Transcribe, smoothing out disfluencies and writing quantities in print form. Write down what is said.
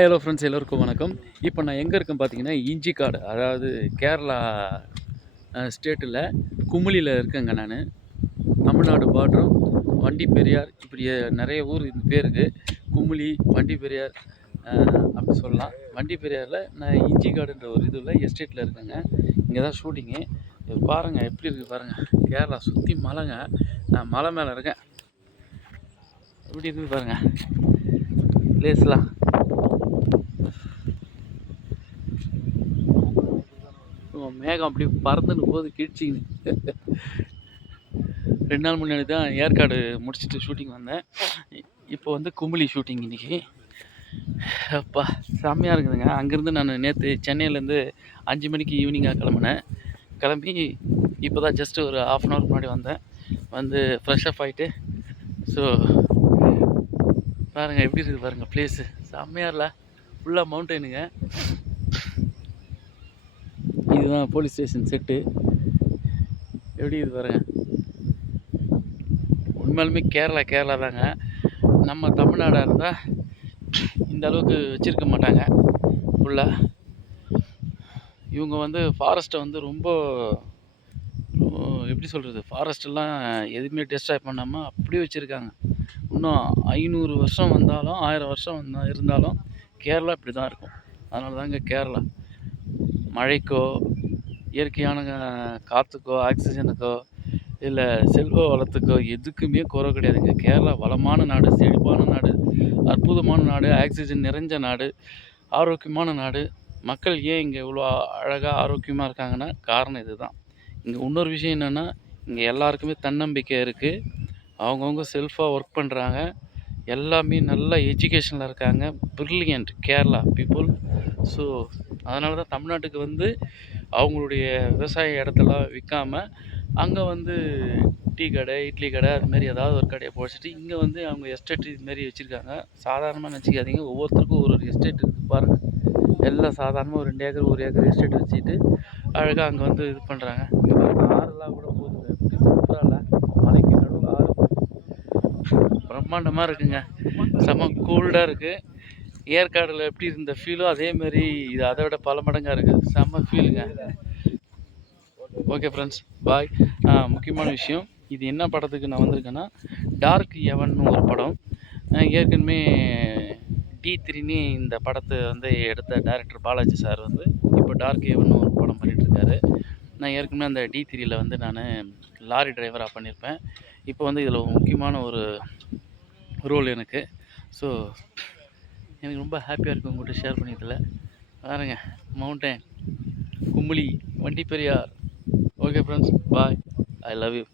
Hello friends, எல்லோருக்கும் வணக்கம். இப்போ நான் எங்கே இருக்கேன்னு பார்த்தீங்கன்னா, இஞ்சிக்காடு, அதாவது கேரளா ஸ்டேட்டில் குமுளியில் இருக்கேங்க நான். தமிழ்நாடு பார்டரும் வண்டி பெரியார் இப்படி நிறைய ஊர் இது பேருக்கு. குமுளி, வண்டி பெரியார் அப்படி சொல்லலாம். வண்டி பெரியாரில் நான் இஞ்சிக்காடுன்ற ஒரு இதில் எஸ்டேட்டில் இருக்கேங்க. இங்கே தான் ஷூட்டிங்கு. பாருங்கள் எப்படி இருக்குது பாருங்கள். கேரளா சுற்றி மலைங்க. நான் மலை மேலே இருக்கேன். எப்படி இருக்குது பாருங்கள் பிளேஸ்லாம். மேகம் அப்படி பறந்துன்னு போது கிழிச்சிங்க. 2 நாள் முன்னாடி தான் ஏற்காடு முடிச்சுட்டு ஷூட்டிங் வந்தேன். இப்போ வந்து குமுளி ஷூட்டிங் இன்றைக்கி. அப்பா செம்மையாக இருக்குதுங்க. அங்கேருந்து நான் நேற்று சென்னையிலேருந்து 5 மணிக்கு ஈவினிங்காக கிளம்புனேன். கிளம்பி இப்போ தான் ஜஸ்ட்டு ஒரு 1/2 அன் ஹவர் முன்னாடி வந்தேன். வந்து ஃப்ரெஷ்ஷப் ஆகிட்டு ஸோ பாருங்கள் எப்படி இருக்குது பாருங்கள் ப்ளேஸு. செம்மையாக இல்லை, ஃபுல்லாக மவுண்டெயினுங்க. இதுதான் போலீஸ் ஸ்டேஷன் செட்டு. எப்படி இது பாருங்க. உண்மையாலுமே கேரளா தாங்க. நம்ம தமிழ்நாடாக இருந்தால் இந்த அளவுக்கு வச்சுருக்க மாட்டாங்க. ஃபுல்லாக இவங்க வந்து ஃபாரஸ்ட்டை வந்து ரொம்ப எப்படி சொல்கிறது, ஃபாரஸ்ட்டெல்லாம் எதுவுமே டெஸ்ட்ராய் பண்ணாமல் அப்படியே வச்சுருக்காங்க. இன்னும் 500 வருஷம் வந்தாலும் 1000 வருஷம் இருந்தாலும் கேரளா இப்படி தான் இருக்கும். அதனால தாங்க கேரளா மழைக்கோ இயற்கையான காற்றுக்கோ ஆக்சிஜனுக்கோ இல்லை செல்வ வளத்துக்கோ எதுக்குமே குறை கிடையாதுங்க. கேரளா வளமான நாடு, செழிப்பான நாடு, அற்புதமான நாடு, ஆக்சிஜன் நிறைஞ்ச நாடு, ஆரோக்கியமான நாடு. மக்கள் ஏன் இங்கே இவ்வளோ அழகாக ஆரோக்கியமாக இருக்காங்கன்னா காரணம் இது தான். இங்கே இன்னொரு விஷயம் என்னென்னா, இங்கே எல்லாருக்குமே தன்னம்பிக்கை இருக்குது. அவங்கவுங்க செல்ஃபாக ஒர்க் பண்ணுறாங்க. எல்லாமே நல்ல எஜுகேஷனில் இருக்காங்க. Brilliant Kerala people. ஸோ அதனால தான் தமிழ்நாட்டுக்கு வந்து அவங்களுடைய விவசாய இடத்தெல்லாம் விற்காமல் அங்கே வந்து டீ கடை, இட்லி கடை, அதுமாரி ஏதாவது ஒரு கடையை பொழைச்சிட்டு இங்கே வந்து அவங்க எஸ்டேட் இதுமாரி வச்சுருக்காங்க. சாதாரணமாக நினச்சிக்காதீங்க, ஒவ்வொருத்தருக்கும் ஒரு எஸ்டேட் இருக்குது பாருங்கள். எல்லாம் சாதாரணமாக ஒரு 2 ஏக்கர் 1 ஏக்கர் எஸ்டேட் வச்சுட்டு அழகாக அங்கே வந்து இது பண்ணுறாங்க. இங்கே பாருங்கள், ஆறுலாம் கூட போகுதுங்க. எப்படி சூப்பராக இல்லை, மலைக்கு நடுவில் ஆறு பிரம்மாண்டமாக இருக்குங்க. செம்ம கூல்டாக இருக்குது. ஏற்காடில் எப்படி இருந்த ஃபீலோ அதேமாரி இது அதை விட பல மடங்காக இருக்குது. செம்ம ஃபீலுங்க. ஓகே ஃப்ரெண்ட்ஸ், பாய். முக்கியமான விஷயம், இது என்ன படத்துக்கு நான் வந்திருக்கேன்னா, டார்க் எவன்னு ஒரு படம். ஏற்கனவே D3 இந்த படத்தை வந்து எடுத்த டைரக்டர் பாலாஜி சார் வந்து இப்போ டார்க் எவன் ஒரு படம் பண்ணிகிட்ருக்காரு. நான் ஏற்கனவே அந்த D3 வந்து நான் லாரி டிரைவராக பண்ணியிருப்பேன். இப்போ வந்து இதில் முக்கியமான ஒரு ரோல் எனக்கு. ஸோ எனக்கு ரொம்ப ஹாப்பியாக இருக்குது உங்கள்கிட்ட ஷேர் பண்ணியதில். பாருங்க, மவுண்டைன், குமுளி, வண்டி Periyar. Okay friends, bye. I love you.